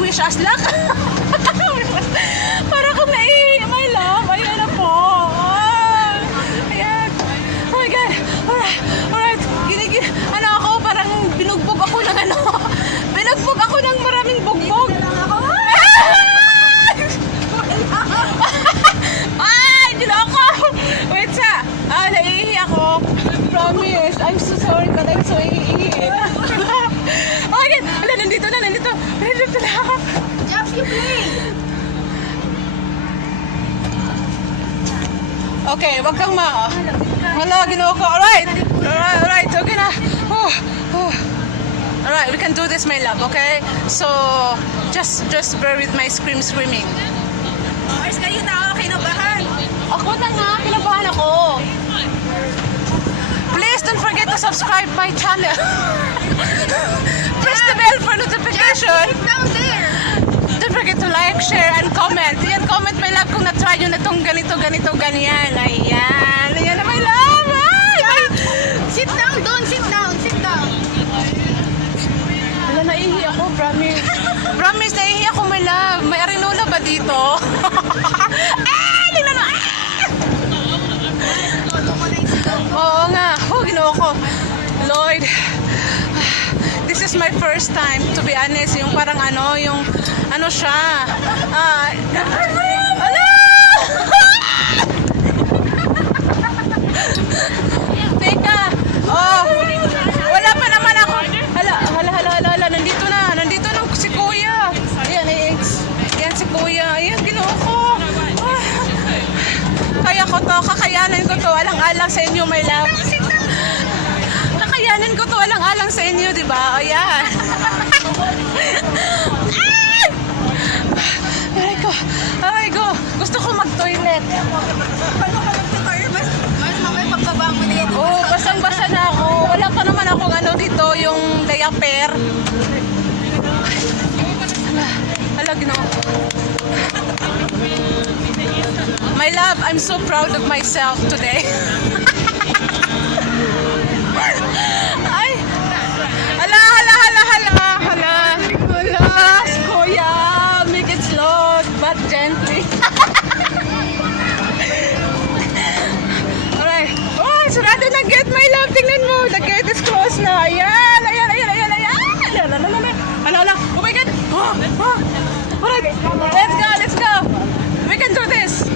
wish us luck. Para kung naiihi, my love. Ayan na po. Ayan. Oh my God. Alright. Ano ako, parang binugbog ako ng ano. Binugbog ako ng maraming bugbog. Ay, niloko. Wait sa. Naiihi ako. Promise. I'm so sorry but I'm so iihiin. Oh my God. Wala, nandito na. Nandito na ako. Just you play. Okay, wag kang Hala, ginoo ko. Alright. Okay na. Alright, we can do this, my love, okay? So, just bear with my screaming. Mars kayo na ako kinabahan. Ako na nga, kinabahan ako. Please don't forget to subscribe my channel. Press the bell for notification. Sit down there. Don't forget to like, share, and comment. Yan, comment, my love, kung na-try nyo na itong ganito, ganyan. Ayan na, my love. Ay. Sit down, don't sit down. Sit down. Wala, naihi ako, promise. Promise, naihi ako, my love. May arinola ba dito? Tingnan mo. Oo nga. Ginoo ko. Lord, this is my first time, to be honest. Yung parang yung ano siya. Ala! Teka. Wala pa naman ako. Hala. Nandito na si Kuya. Ayan, Ayan si Kuya. Ayan, ginoo ko. Kaya ko to, kakayanin ko to. Alang-alang sa inyo, my love. Kakayanin ko to, alang-alang sa inyo, di ba? Ayan. Aray ko. Gusto ko mag-toilet. Paano ka magtutoy? Mas mamay pagbaba mo na yan. Basang-basa na ako. Wala pa naman akong dito, yung diaper. Hala, ginoo. My love, I'm so proud of myself today. Ay. Hala. Kuya, make it slow but gently. Alright. Oh, sarado na gate, my love. Tingnan mo, the gate is closed na. Ayan. Hala. Oh my God. Alright, let's go. We can do this.